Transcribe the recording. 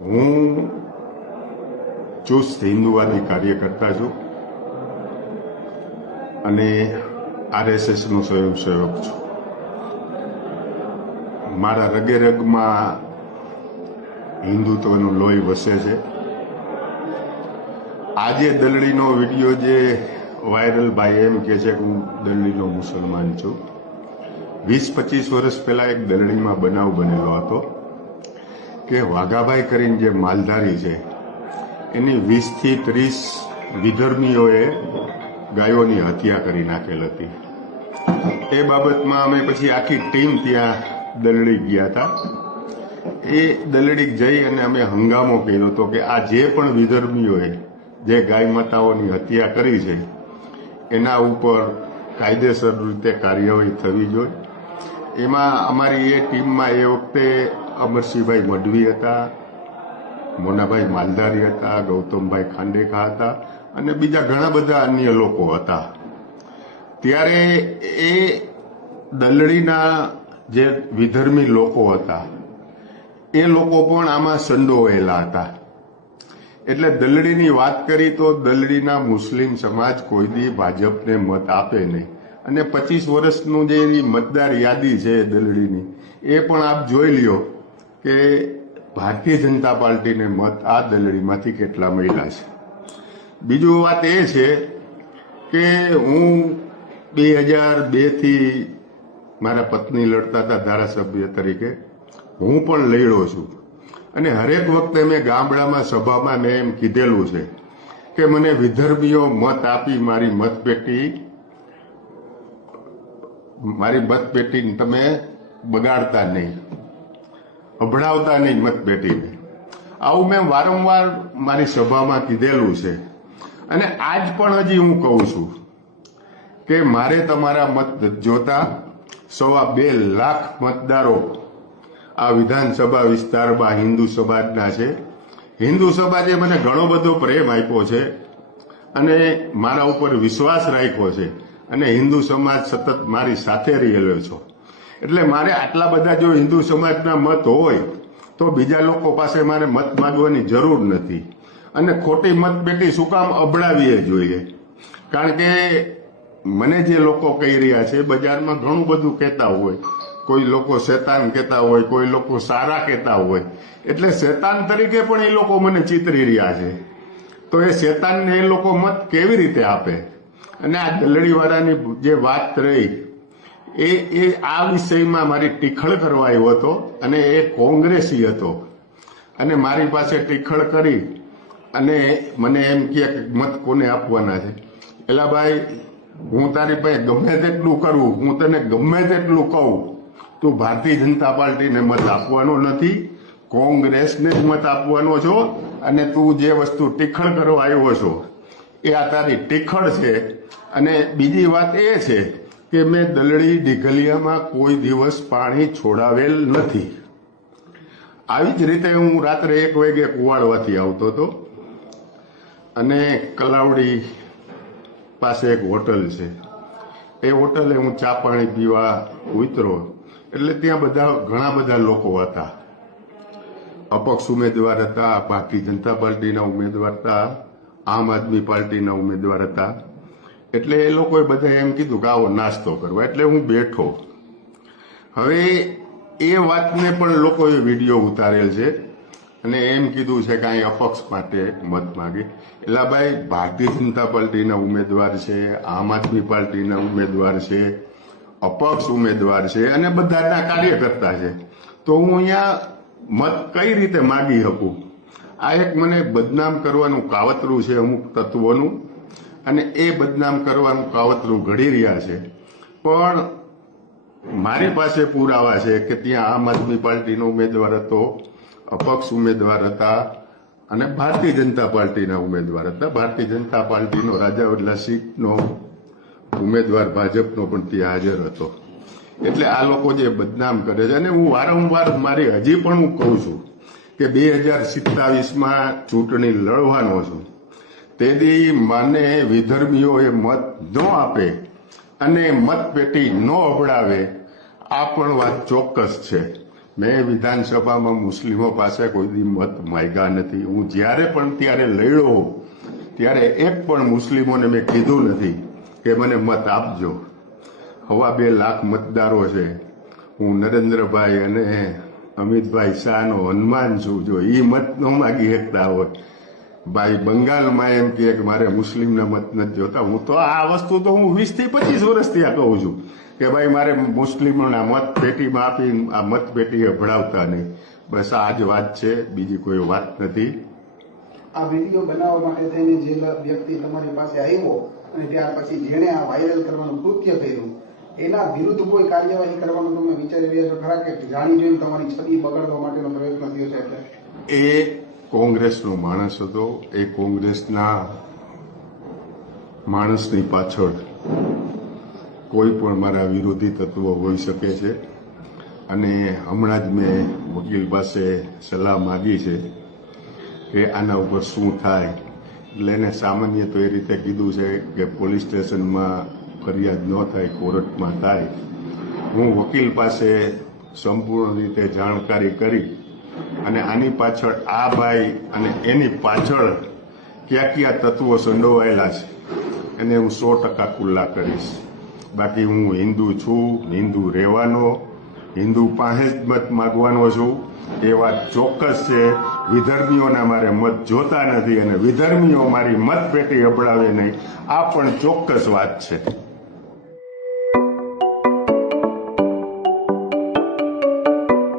હું ચુસ્ત હિન્દુવાદી કાર્યકર્તા છું અને આરએસએસનો સ્વયંસેવક છું. મારા રગે રગમાં હિન્દુત્વનું લોહી વસે છે. આજે દલડીનો વિડીયો જે વાયરલ ભાઈ એમ કહે છે કે હું દલડીનો મુસલમાન છું. 20-25 વર્ષ પહેલા એક દલડીમાં બનાવ બનેલો હતો કે વાઘાભાઈ કરીને જે માલધારી છે એની 20 થી 30 વિધર્મીઓએ ગાયોની હત્યા કરી નાખેલ હતી. એ બાબતમાં અમે પછી આખી ટીમ ત્યાં દલડી ગયા હતા. એ દલડી જઈ અને અમે હંગામો કર્યો હતો કે આ જે પણ વિધર્મીઓએ જે ગાય માતાઓની હત્યા કરી છે એના ઉપર કાયદેસર રીતે કાર્યવાહી થવી જોઈએ. એમાં અમારી એ ટીમમાં એ વખતે અમરસિંહભાઈ મઢવી હતા, મોનાભાઈ માલધારી હતા, ગૌતમભાઈ ખાંડેકા હતા અને બીજા ઘણા બધા અન્ય લોકો હતા. ત્યારે એ દલડીના જે વિધર્મી લોકો હતા એ લોકો પણ આમાં સંડોવાયેલા હતા. એટલે દલડીની વાત કરી તો દલડીના મુસ્લિમ સમાજ કોઈ દી ભાજપને મત આપે નહીં. અને 25 વર્ષનું જે મતદાર યાદી છે દલડીની એ પણ આપ જોઈ લ્યો કે ભારતીય જનતા પાર્ટીને મત આ દલડીમાંથી કેટલા મળ્યા છે. બીજું વાત એ છે કે હું 2002 થી મારા પત્ની લડતા હતા ધારાસભ્ય તરીકે, હું પણ લડ્યો છું. અને હરેક વખતે મેં ગામડામાં સભામાં મેં એમ કીધેલું છે કે મને વિધર્મીઓ મત આપી મારી મતપેટી તમે બગાડતા નહીં, અભડાવતા નહીં મતપેટીને. આવું મેં વારંવાર મારી સભામાં કીધેલું છે. અને આજ પણ હજી હું કહું છું કે મારે તમારા મત જોતા 2.25 લાખ મતદારો આ વિધાનસભા વિસ્તારમાં હિન્દુ સમાજના છે. હિન્દુ સમાજે મને ઘણો બધો પ્રેમ આપ્યો છે અને મારા ઉપર વિશ્વાસ રાખ્યો છે અને હિન્દુ સમાજ સતત મારી સાથે રહેલો છો. એટલે મારે આટલા બધા જો હિન્દુ સમાજના મત હોય તો બીજા લોકો પાસે મારે મત માંગવાની જરૂર નથી. અને ખોટી મતપેટી શું કામ અબડાવીએ જોઈએ? કારણ કે મને જે લોકો કહી રહ્યા છે બજારમાં ઘણું બધું કહેતા હોય, કોઈ લોકો શેતાન કહેતા હોય, કોઈ લોકો સારા કહેતા હોય. એટલે શેતાન તરીકે પણ એ લોકો મને ચિતરી રહ્યા છે. તો એ શેતાનને એ લોકો મત કેવી રીતે આપે? અને આ દલડીવાળાની જે વાત રહી એ આ વિષયમાં મારી ટીખળ કરવા આવ્યો હતો અને એ કોંગ્રેસી હતો અને મારી પાસે ટીખળ કરી અને મને એમ કહે કે મત કોને આપવાના છે. એલા ભાઈ, હું તારી પાસે ગમે તેટલું કરું, હું તને ગમે તેટલું કહું, તું ભારતીય જનતા પાર્ટીને મત આપવાનો નથી, કોંગ્રેસને જ મત આપવાનો છો. અને તું જે વસ્તુ ટીખળ કરવા આવ્યો છો એ આ તારી ટીખળ છે. અને બીજી વાત એ છે કે મેં દલડી ઢીઘલિયામાં કોઈ દિવસ પાણી છોડાવેલ નથી. આવી જ રીતે હું રાત્રે 1 વાગે કુવાડવાથી આવતો હતો અને કલાવડી પાસે એક હોટલ છે. એ હોટલે હું ચા પાણી પીવા ઉતરો એટલે ત્યાં ઘણા બધા લોકો હતા. અપક્ષ ઉમેદવાર હતા, ભારતીય જનતા પાર્ટીના ઉમેદવાર હતા, આમ આદમી પાર્ટીના ઉમેદવાર હતા. એટલે એ લોકોએ બધા એમ કીધું કે આવો નાસ્તો કરવા. એટલે હું બેઠો. હવે એ વાતને પણ લોકોએ વિડીયો ઉતારેલ છે અને એમ કીધું છે કે અહીં અપક્ષ માટે મત માગે. એટલે ભાઈ, ભારતીય જનતા પાર્ટીના ઉમેદવાર છે, આમ આદમી પાર્ટીના ઉમેદવાર છે, અપક્ષ ઉમેદવાર છે અને બધાના કાર્યકર્તા છે. તો હું અહીંયા મત કઈ રીતે માગી શકું? આ એક મને બદનામ કરવાનું કાવતરું છે અમુક તત્વોનું અને એ બદનામ કરવાનું કાવતરું ઘડી રહ્યા છે. પણ મારી પાસે પુરાવા છે કે ત્યાં આમ આદમી પાર્ટીનો ઉમેદવાર હતો, અપક્ષ ઉમેદવાર હતા અને ભારતીય જનતા પાર્ટીના ઉમેદવાર હતા. ભારતીય જનતા પાર્ટીનો રાજાવડલા સીટનો ઉમેદવાર ભાજપનો પણ ત્યાં હાજર હતો. એટલે આ લોકો જે બદનામ કરે છે અને હું વારંવાર મારી હજી પણ હું કહું છું કે 2027માં ચૂંટણી લડવાનો છું. તેથી મને વિધર્મીઓએ મત ન આપે અને મતપેટી ન અબડાવે આ પણ વાત ચોક્કસ છે. મેં વિધાનસભામાં મુસ્લિમો પાસે કોઈ દી મત માંગ્યા નથી. હું જ્યારે પણ ત્યારે લડ્યો ત્યારે એક પણ મુસ્લિમોને મેં કીધું નથી કે મને મત આપજો. 2.25 લાખ મતદારો છે. હું નરેન્દ્રભાઈ અને અમિતભાઈ શાહનો હનુમાન છું. જો એ મત ન માગી શકતા હોય, ભાઈ બંગાળમાં એમ કહે કે મારે મુસ્લિમના મત નથી જોતા. હું તો આ વસ્તુ તો હું 20 થી 25 વર્ષથી આ કહું છું કે ભાઈ મારે મુસ્લિમોના મત પેટીમાં આપી આ મત પેટીએ ભળાવતા નહીં. બસ આ જ વાત છે, બીજી કોઈ વાત નથી. આ વિડીયો બનાવવા માટે થઈને જે વ્યક્તિ તમારી પાસે આવ્યો અને ત્યાર પછી જેણે આ વાયરલ કરવાનું કૃત્ય કર્યું એના વિરુદ્ધ કોઈ કાર્યવાહી કરવાનું તમે વિચારી રહ્યા છો ખરા કે જાણી જોઈને તમારી છબી બગાડવા માટેનો પ્રયત્ન થયો છે? એટલે એ કોંગ્રેસનો માણસ હતો. એ કોંગ્રેસના માણસની પાછળ કોઈ પણ મારા વિરોધી તત્વો હોઈ શકે છે. અને હમણાં જ મેં વકીલ પાસે સલાહ માગી છે કે આના ઉપર શું થાય. એટલે એને સામાન્ય તો એ રીતે કીધું છે કે પોલીસ સ્ટેશનમાં ફરિયાદ ન થાય, કોર્ટમાં થાય. હું વકીલ પાસે સંપૂર્ણ રીતે જાણકારી કરી અને આની પાછળ આ ભાઈ અને એની પાછળ કયા કયા તત્વો સંડોવાયેલા છે એને હું 100% ખુલ્લા કરીશ. બાકી હું હિન્દુ છું, હિન્દુ રહેવાનો, હિન્દુ પાસે જ મત માગવાનો છું એ વાત ચોક્કસ છે. વિધર્મીઓના મારે મત જોતા નથી અને વિધર્મીઓ મારી મત પેટી અબડાવે નહીં, આ પણ ચોક્કસ વાત છે.